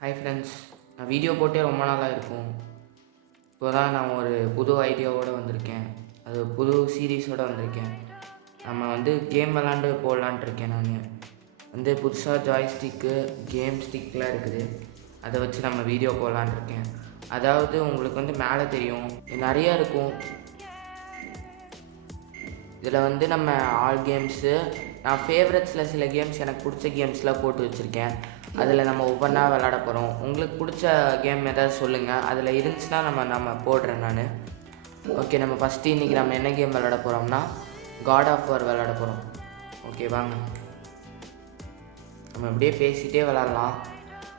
Hi friends, நான் video போட்டே ரொம்ப நாளாக இருக்கும். இப்போ தான் நான் ஒரு புது ஐடியாவோடு வந்திருக்கேன். அது புது சீரீஸோடு வந்திருக்கேன். நம்ம கேம் விளாண்டு போடலான்ட்டு இருக்கேன். நான் புதுசாக ஜாய்ஸ்டிக்கு கேம் ஸ்டிக்லாம் இருக்குது. அதை வச்சு நம்ம வீடியோ போடலான்ட்டு இருக்கேன். அதாவது உங்களுக்கு மேலே தெரியும் நிறையா இருக்கும். இதில் நம்ம ஆல் கேம்ஸு, நான் ஃபேவரட்ஸில் சில கேம்ஸ் எனக்கு பிடிச்ச கேம்ஸ்லாம் போட்டு வச்சுருக்கேன். அதில் நம்ம ஒவ்வொன்றா விளாட போகிறோம். உங்களுக்கு பிடிச்ச கேம் ஏதாவது சொல்லுங்கள், அதில் இருந்துச்சுன்னா நம்ம போடுறேன் நான். ஓகே, நம்ம ஃபஸ்ட்டு இன்றைக்கி நம்ம என்ன கேம் விளாட போகிறோம்னா காட் ஆஃப் வார் விளாட போகிறோம். ஓகே வாங்க, நம்ம அப்படியே பேசிகிட்டே விளாட்லாம்.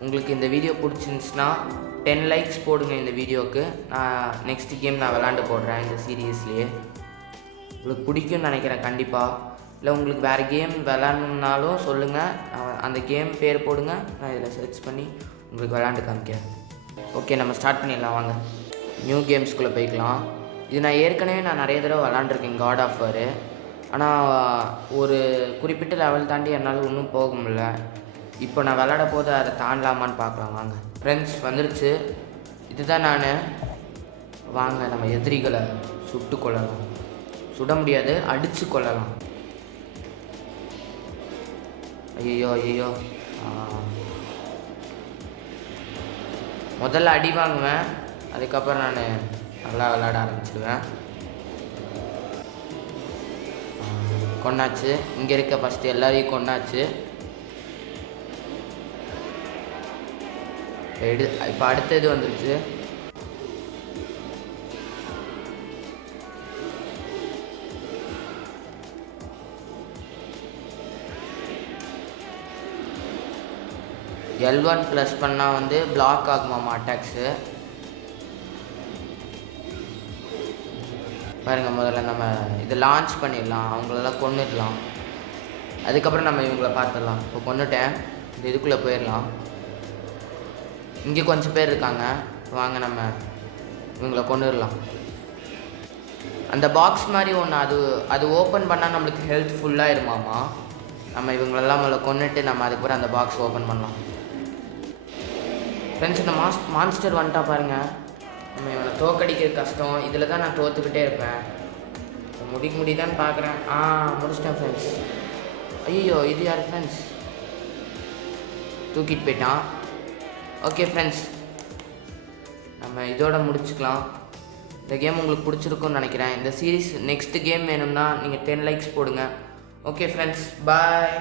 உங்களுக்கு இந்த வீடியோ பிடிச்சிருந்துச்சுன்னா 10 லைக்ஸ் போடுங்க இந்த வீடியோவுக்கு. நான் நெக்ஸ்ட் கேம் நான் விளாண்டு போடுறேன் இந்த சீரியஸ்லேயே. உங்களுக்கு பிடிக்கும்னு நினைக்கிறேன் கண்டிப்பாக. இல்லை உங்களுக்கு வேறு கேம் விளாட்ணுன்னாலும் சொல்லுங்கள், அந்த கேம் பேர் போடுங்க, நான் இதில் சர்ச் பண்ணி உங்களுக்கு விளாண்டு காமிக்கிறேன். ஓகே, நம்ம ஸ்டார்ட் பண்ணிடலாம் வாங்க. நியூ கேம்ஸ்குள்ளே போய்க்கலாம். இது நான் ஏற்கனவே நிறைய தடவை விளாண்டுருக்கேன் காட் ஆஃப் வார். ஆனால் ஒரு குறிப்பிட்ட லெவல் தாண்டி என்னால் இன்னும் போக முடியல. இப்போ நான் விளாட போது அதை தாண்டலாமான்னு பார்க்கலாம் வாங்க. ஃப்ரெண்ட்ஸ் வந்துருச்சு, இதுதான் நான். வாங்க நம்ம எதிரிகளை சுட்டு கொள்ளலாம். சுட முடியாது, அடித்து கொள்ளலாம். ஐயோ முதல்ல அடி வாங்குவேன், அதுக்கப்புறம் நான் நல்லா விளாட ஆரம்பிச்சிடுவேன். கொண்டாச்சு, இங்கே இருக்க ஃபஸ்ட்டு எல்லாரையும் கொண்டாச்சு. இப்போ அடுத்தது வந்துருச்சு. L1 ப்ளஸ் பண்ணால் பிளாக் ஆகுமாமா அட்டாக்ஸு. பாருங்கள், முதல்ல நம்ம இதை லான்ச் பண்ணிடலாம், அவங்களெல்லாம் கொண்டுடலாம். அதுக்கப்புறம் நம்ம இவங்கள பார்த்துடலாம். இப்போ கொண்டுட்டேன், இந்த இதுக்குள்ளே போயிடலாம். இங்கே கொஞ்சம் பேர் இருக்காங்க, வாங்க நம்ம இவங்கள கொண்டுடலாம். அந்த பாக்ஸ் மாதிரி ஒன்று அது ஓப்பன் பண்ணால் நம்மளுக்கு ஹெல்ப்ஃபுல்லாகிடுமாமா. நம்ம இவங்களெல்லாம் முதல்ல கொண்டுட்டு நம்ம அதுக்கப்புறம் அந்த பாக்ஸ் ஓப்பன் பண்ணலாம். ஃப்ரெண்ட்ஸ், இந்த மான்ஸ்டர் வந்துட்டா பாருங்கள். நம்ம இவனை தோக்கடிக்கிறது கஷ்டம். இதில் தான் நான் தோற்றுக்கிட்டே இருப்பேன். முடிதான்னு பார்க்குறேன். முடிச்சிட்டேன் ஃப்ரெண்ட்ஸ். ஐயோ, இது யார் ஃப்ரெண்ட்ஸ்? தூக்கிட்டு போயிட்டான். ஓகே ஃப்ரெண்ட்ஸ், நம்ம இதோட முடிச்சுக்கலாம். இந்த கேம் உங்களுக்கு பிடிச்சிருக்குன்னு நினைக்கிறேன். இந்த சீரீஸ் நெக்ஸ்ட் கேம் வேணும்னா நீங்கள் 10 லைக்ஸ் போடுங்க. ஓகே ஃப்ரெண்ட்ஸ், பாய்.